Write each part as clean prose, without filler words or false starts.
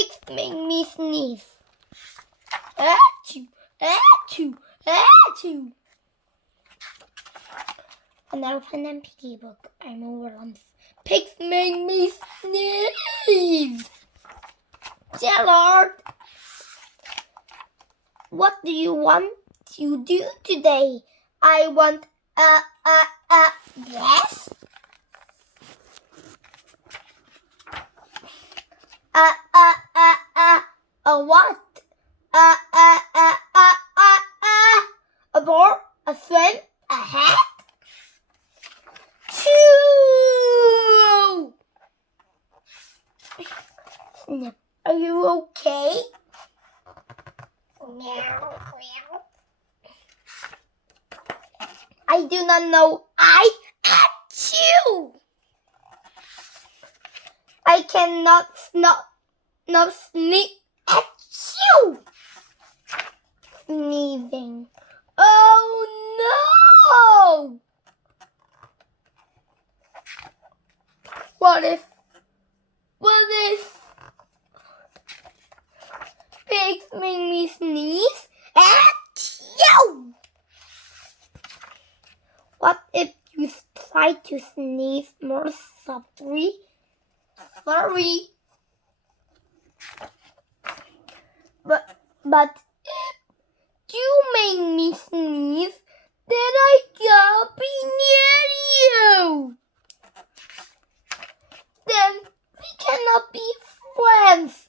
Pigs make me sneeze. Achoo, achoo, achoo. Another Pen and Piggie book. I'm Mo Willems. Pigs make me sneeze. Gerald, what do you want to do today? I want yes. What? A ball, a swim, a hat. Choo! Are you okay? Meow, meow. I do not know. I achoo! I cannot not sneeze. Achoo! Sneezing. Oh no! What if pigs make me sneeze? Achoo! What if you try to sneeze more softly? Sorry. But if you make me sneeze, then I can't be near you. Then we cannot be friends.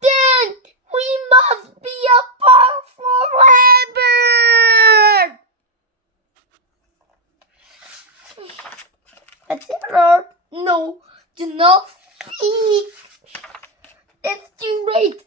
Then we must be apart forever. But Gerald, no, do not speak. It's too late.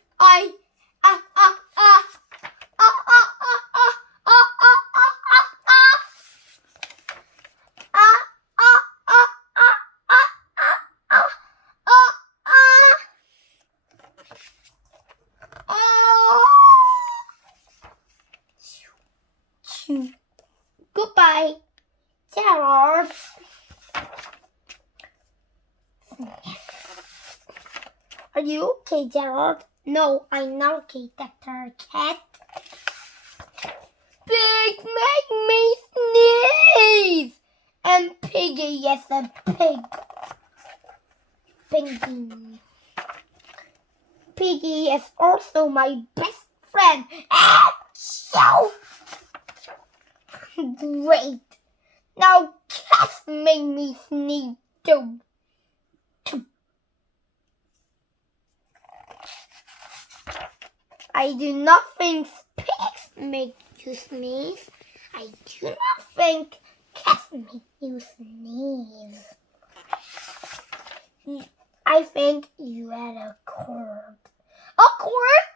Goodbye, Gerald. Are you okay, Gerald? No, I'm not okay, Dr. Cat. Pig make me sneeze! And Piggie is a pig. Piggie is also my best friend. Achoo! Great. Now cats make me sneeze too. I do not think pigs make you sneeze. I do not think cats make you sneeze. I think you had a cold. A cold?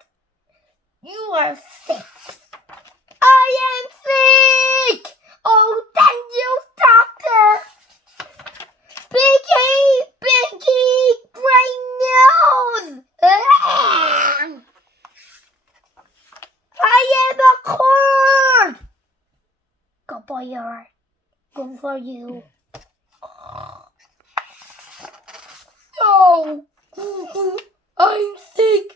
You are sick. I am sick. Oh, thank you, doctor. Piggie, great news. I am a cold. Good boy, you're good for you. No, I'm sick.